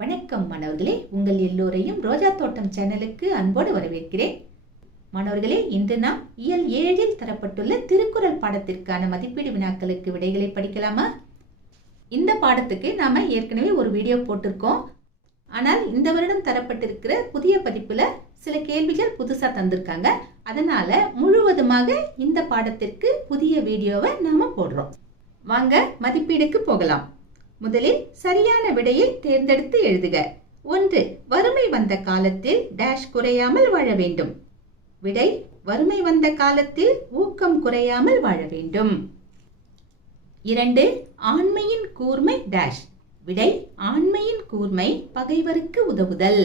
வணக்கம் மாணவர்களே, உங்கள் எல்லோரையும் ரோஜா தோட்டம் சேனலுக்கு அன்போடு வரவேற்கிறேன். மாணவர்களே, இன்று நாம் இயல் 7 தரப்பட்டுள்ள திருக்குறள் பாடத்திற்கான மதிப்பீடு வினாக்களுக்கு விடைகளை படிக்கலாமா? இந்த பாடத்துக்கு நாம ஏற்கனவே ஒரு வீடியோ போட்டிருக்கோம். ஆனால் இந்த வருடம் தரப்பட்டிருக்கிற புதிய பதிப்புல சில கேள்விகள் புதுசா தந்திருக்காங்க. அதனால முழுவதுமாக இந்த பாடத்திற்கு புதிய வீடியோவை நாம போடுறோம். வாங்க மதிப்பீடுக்கு போகலாம். முதலில் சரியான விடையை தேர்ந்தெடுத்து எழுதுக. 1. வறுமை வந்த காலத்தில் டேஷ் குறையாமல் வாழ வேண்டும். விடை: வறுமை வந்த காலத்தில் ஊக்கம் குறையாமல் வாழ வேண்டும். 2. ஆண்மையின் கூர்மை டேஷ். விடை: ஆண்மையின் கூர்மை பகைவருக்கு உதவுதல்.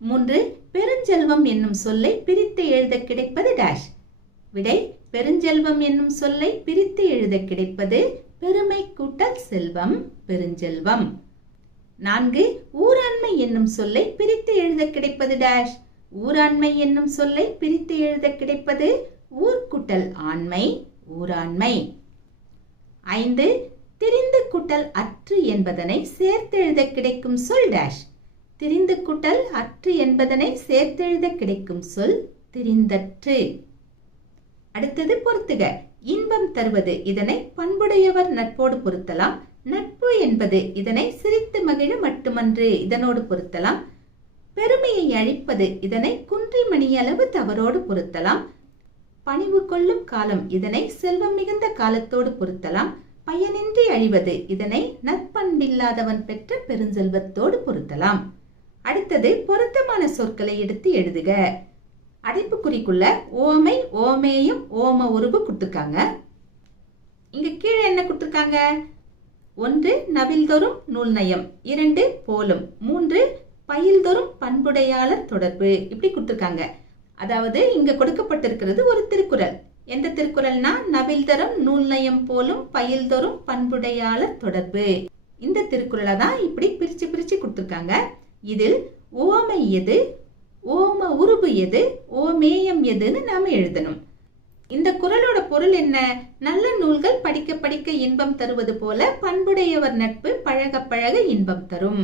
3. பெருஞ்செல்வம் என்னும் சொல்லை பிரித்து எழுத கிடைப்பது டேஷ். விடை: பெருஞ்செல்வம் என்னும் சொல்லை பிரித்து எழுத கிடைப்பது பெருமை கூட்டல் செல்வம், பெருஞ்செல்வம். 4. ஊராண்மை என்னும் சொல்லை பிரித்து எழுத கிடைப்பது டேஷ். ஊராண்மை என்னும் சொல்லை பிரித்து எழுத கிடைப்பது ஊர் கூட்டல் ஆண்மை, ஊராண்மை. 5. திரிந்து கூட்டல் அற்று என்பதனை சேர்த்து எழுத கிடைக்கும் சொல் டேஷ். திரிந்து கூட்டல் அற்று என்பதனை சேர்த்தெழுத கிடைக்கும் சொல் திரிந்தற்று. அடுத்தது பொருத்துக. இன்பம் தருவது இதனை பண்புடையவர் நட்போடு பொருத்தலாம். நட்பு என்பது இதனை சிரித்து மகிழ மட்டுமன்று இதனோடு பொருத்தலாம். பெருமையை அழிப்பது இதனை குன்றி மணியளவு தவறோடு பொருத்தலாம். பணிவு கொள்ளும் காலம் இதனை செல்வம் மிகுந்த காலத்தோடு பொருத்தலாம். பயனின்றி அழிவது இதனை நற்பண்பில்லாதவன் பெற்ற பெருஞ்செல்வத்தோடு பொருத்தலாம். அடுத்தது பொருத்தமான சொற்களை எடுத்து எழுதுக. அடைப்புக்குறிக்குள்ள ஓமை, ஓமேயம், ஓம உருபு கொடுத்திருக்காங்க. இங்க கீழே என்ன கொடுத்திருக்காங்க? 1. நவில்தொறும் நூல் நயம். 2. போலும். 3. பயில்தொறும் பண்புடையாளர் தொடர்பு. இப்படி கொடுத்திருக்காங்க. அதாவது இங்க கொடுக்கப்பட்டிருக்கிறது ஒரு திருக்குறள். எந்த திருக்குறள்னா நவில்தரும் நூல் நயம் போலும் பயில்தொறும் பண்புடையாளர் தொடர்பு. இந்த திருக்குறளை தான் இப்படி பிரிச்சு பிரிச்சு கொடுத்திருக்காங்க. இதில் ஓமை எது, ஓம உருபு எது, ஓமேயம் எதுன்னு நாம எழுதணும். இந்த குறளோட பொருள் என்ன? நல்ல நூல்கள் படிக்க படிக்க இன்பம் தருவது போல பண்புடையவர் நட்பு பழக பழக இன்பம் தரும்.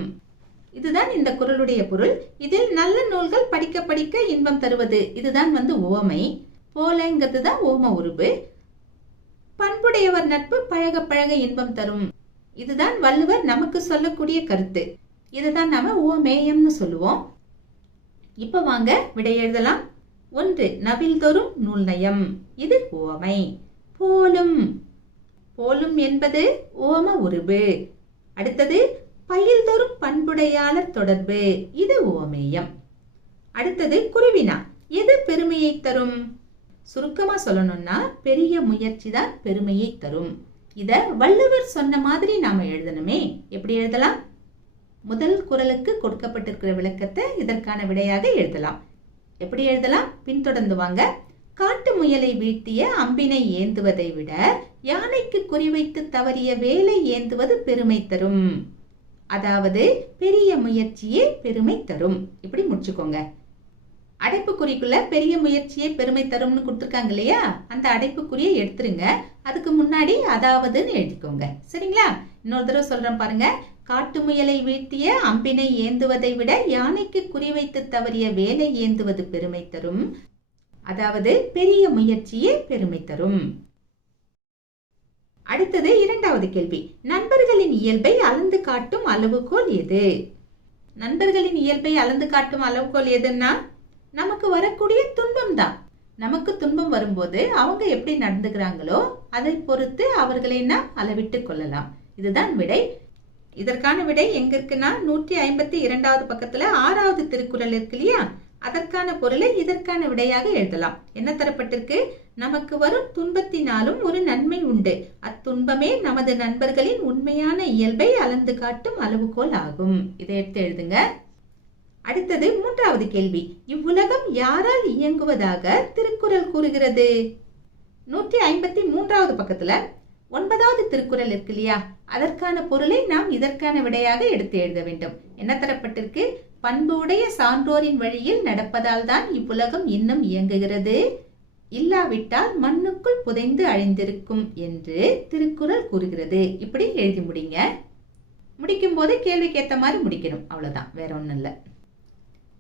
இதுதான் இந்த குறளுடைய பொருள். இதில் நல்ல நூல்கள் படிக்க படிக்க இன்பம் தருவது இதுதான் ஓமை. போலங்கிறது தான் ஓம உருபு. பண்புடையவர் நட்பு பழக பழக இன்பம் தரும். இதுதான் வள்ளுவர் நமக்கு சொல்லக்கூடிய கருத்து. இதுதான் நாம ஓமேயம்னு சொல்லுவோம். இப்ப வாங்க விடை எழுதலாம். 1. நவில்தொறும் நூல் நயம். இது ஓமை. போலும். போலும் என்பது ஓம உருபு. அடுத்தது பயில்தொறும் பண்புடையாளர் தொடர்பு. இது ஓமேயம். அடுத்தது குருவினா. எது பெருமையை தரும்? சுருக்கமா சொல்லணும்னா பெரிய முயற்சி தான் பெருமையை தரும். இத வள்ளுவர் சொன்ன மாதிரி நாம எழுதணுமே. எப்படி எழுதலாம்? முதல் குறளுக்கு கொடுக்கப்பட்டிருக்கிற விளக்கத்தை இதற்கான விடையாக எழுதலாம். எப்படி எழுதலாம்? பின்தொடர்ந்து வாங்க. காட்டு முயலை வீழ்த்திய அம்பினை ஏந்துவதை விட யானைக்கு குறிவைத்து தவறிய வேலை ஏந்துவது பெருமை தரும். அதாவது பெரிய முயற்சியே பெருமை தரும். இப்படி முடிச்சுக்கோங்க. அடைப்புக்குறிக்குள்ள பெரிய முயற்சியே பெருமை தரும்னு கொடுத்துருக்காங்க இல்லையா? அந்த அடைப்புக்குறியை எடுத்துருங்க. அதுக்கு முன்னாடி அதாவதுன்னு எழுதிக்கோங்க. சரிங்களா? இன்னொரு தடவை சொல்றேன் பாருங்க. காட்டு முயலை வீழ்த்திய அம்பினை ஏந்துவதை விட யானைக்கு குறிவைத்து தவறிய வேலை ஏந்துவது பெருமை தரும். அதாவது பெரிய முயற்சியே பெருமை தரும். அடுத்தது 2வது கேள்வி. நண்பர்களின் இயல்பை அளந்து காட்டும் அளவுகோல் எது? நண்பர்களின் இயல்பை அளந்து காட்டும் அளவுகோல் எதுன்னா நமக்கு வரக்கூடிய துன்பம் தான். நமக்கு துன்பம் வரும்போது அவங்க எப்படி நடந்துக்கிறாங்களோ அதை பொறுத்து அவர்களை நாம் அளவிட்டு கொள்ளலாம். இதுதான் விடை. இதற்கான விடை எங்க இருக்குன்னா 152வது பக்கத்துல 6வது திருக்குறள் இருக்கு இல்லையா? அதற்கான பொருளை இதற்கான விடையாக எழுதலாம். என்ன தரப்பட்டிருக்கு? நமக்கு வரும் துன்பத்தினாலும் ஒரு நன்மை உண்டு. அத்துன்பமே நமது நண்பர்களின் உண்மையான இயல்பை அளந்து காட்டும் அளவுகோல் ஆகும். இதை எடுத்து எழுதுங்க. அடுத்தது 3வது கேள்வி. இவ்வுலகம் யாரால் இயங்குவதாக திருக்குறள் கூறுகிறது? 153வது பக்கத்துல 9வது திருக்குறள் இருக்கு இல்லையா? அதற்கான பொருளை நாம் இதற்கான விடையாக எடுத்து எழுத வேண்டும். என்ன தரப்பட்டிருக்கு? பண்பு உடைய சான்றோரின் வழியில் நடப்பதால் தான் இவ்வுலகம் இன்னும் இயங்குகிறது. இல்லாவிட்டால் மண்ணுக்குள் புதைந்து அழிந்திருக்கும் என்று திருக்குறள் கூறுகிறது. இப்படி எழுதி முடிங்க. முடிக்கும் போது கேள்விக்கு ஏத்த மாதிரி முடிக்கணும், அவ்வளவுதான், வேற ஒண்ணும் இல்ல.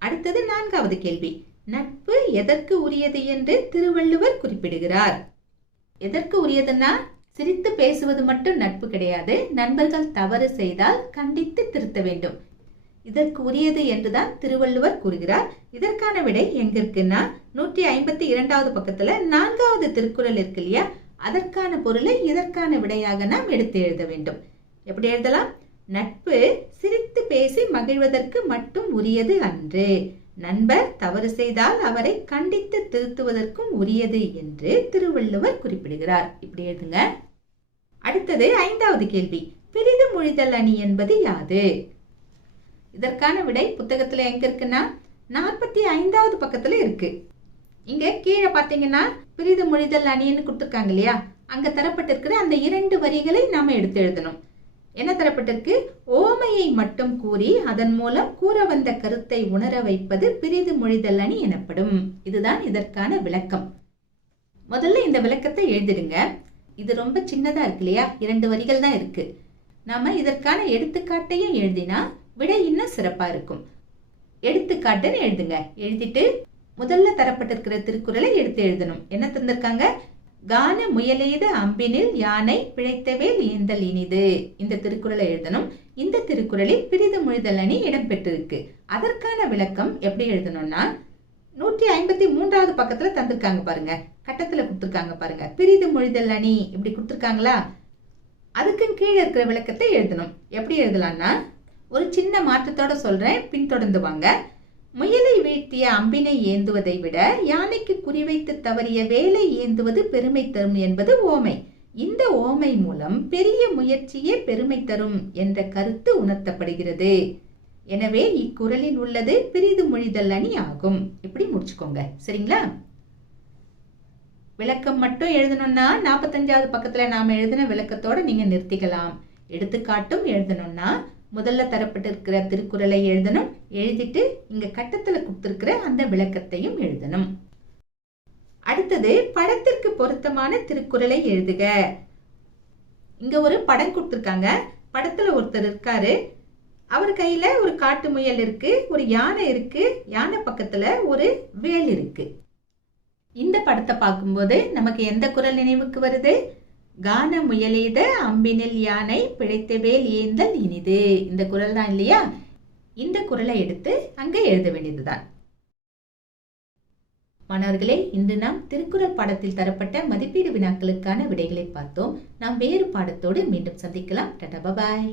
அடுத்தது 4வது கேள்வி. நட்பு எதற்கு உரியது என்று திருவள்ளுவர் குறிப்பிடுகிறார்? எதற்கு உரியதுன்னா, சிரித்து பேசுவது மட்டும் நட்பு கிடையாது. நண்பர்கள் தவறு செய்தால் கண்டித்து திருத்த வேண்டும். இதற்கு உரியது என்றுதான் திருவள்ளுவர் கூறுகிறார். இதற்கான விடை எங்க இருக்குன்னா 152வது பக்கத்துல 4வது திருக்குறள் இருக்கு இல்லையா, அதற்கான பொருளை இதற்கான விடையாக நாம் எடுத்து எழுத வேண்டும். எப்படி எழுதலாம்? நட்பு சிரித்து பேசி மகிழ்வதற்கு மட்டும் உரியது அன்று, நண்பர் தவறு செய்தால் அவரை கண்டித்து திருத்துவதற்கும் உரியது என்று திருவள்ளுவர் குறிப்பிடுகிறார். இப்படி எழுதுங்க. அடுத்தது 5வது கேள்வி. பிரிது மொழிதல் அணி என்பது யாது? இதற்கான விடை புத்தகத்துல எங்க இருக்குன்னா 45வது பக்கத்துல இருக்கு. இங்க கீழே பாத்தீங்கன்னா பிரிது மொழிதல் அணின்னு கொடுத்திருக்காங்க இல்லையா, அங்க தரப்பட்டிருக்கிற அந்த 2 வரிகளை நாம எடுத்து எழுதணும். என்ன தரப்பட்டிருக்கு? ஓமையை மட்டும் கூறி அதன் மூலம் கூற வந்த கருத்தை உணர வைப்பது பிரிது மொழிதல் அணி எனப்படும். இதுதான் இதற்கான விளக்கம். முதல்ல இந்த விளக்கத்தை எழுதிடுங்க. இது ரொம்ப சின்னதா இருக்கு இல்லையா, 2 வரிகள் தான் இருக்கு. நாம இதற்கான எடுத்துக்காட்டையும் எழுதினா விடை இன்னும் சிறப்பா இருக்கும். எடுத்துக்காட்டுன்னு எழுதுங்க. எழுதிட்டு முதல்ல தரப்பட்டிருக்கிற திருக்குறளை எடுத்து எழுதணும். என்ன தந்திருக்காங்க? கான முயலெய்த அம்பினில் யானை பிழைத்தவேல் ஏந்தல் இனிது. இந்த திருக்குறளை எழுதணும். இந்த திருக்குறளில் பிரிது மொழிதல் அணி இடம்பெற்றிருக்கு. அதற்கான விளக்கம் எப்படி எழுதணும்னா 153வது பக்கத்துல தந்திருக்காங்க பாருங்க, கட்டத்துல கொடுத்திருக்காங்க பாருங்க, பிரிது மொழிதல் அணி இப்படி கொடுத்திருக்காங்களா, அதுக்கு கீழே இருக்கிற விளக்கத்தை எழுதணும். எப்படி எழுதலாம்னா, ஒரு சின்ன மாற்றத்தோட சொல்றேன், பின்தொடர்ந்து வாங்க. முயலை வீழ்த்திய அம்பினை ஏந்துவதை விட யானைக்கு குறிவைத்து தவறிய வேலை ஏந்துவது பெருமை தரும் என்பது ஓமை. இந்த ஓமை மூலம் பெரிய முயற்சியே பெருமை தரும் என்ற கருத்து உணர்த்தப்படுகிறது. எனவே இக்குறளில் உள்ளது பிரிது மொழிதல் அணி ஆகும். இப்படி முடிச்சுக்கோங்க, சரிங்களா? விளக்கம் மட்டும் எழுதணும்னா 45வது பக்கத்துல நாம எழுதின விளக்கத்தோட நீங்க நிறுத்திக்கலாம். எடுத்துக்காட்டும் எழுதணும்னா முதல்ல தரப்பட்டிருக்கிற திருக்குறளை எழுதணும். எழுதிட்டு இங்க கட்டத்துல கொடுத்திருக்கிற அந்த விளக்கத்தையும் எழுதணும். அடுத்தது படத்திற்கு பொருத்தமான திருக்குறளை எழுதுக. இங்க ஒரு படம் கொடுத்திருக்காங்க. படத்துல ஒருத்தர் இருக்காரு. அவர் கையில ஒரு காட்டு முயல் இருக்கு, ஒரு யானை இருக்கு, யானை பக்கத்துல ஒரு வேல் இருக்கு. இந்த படத்தை பார்க்கும்போது நமக்கு எந்த குறள் நினைவுக்கு வருது? கான முயலெய்த அம்பினில் யானை பிழைத்தவேல் ஏந்தல் இனிது. இந்த குறள் தான் இல்லையா? இந்த குறளை எடுத்து அங்க எழுத வேண்டியதுதான். மாணவர்களே, இன்று நாம் திருக்குறள் பாடத்தில் தரப்பட்ட மதிப்பீடு வினாக்களுக்கான விடைகளை பார்த்தோம். நாம் வேறு பாடத்தோடு மீண்டும் சந்திக்கலாம். டாடா, பாய்.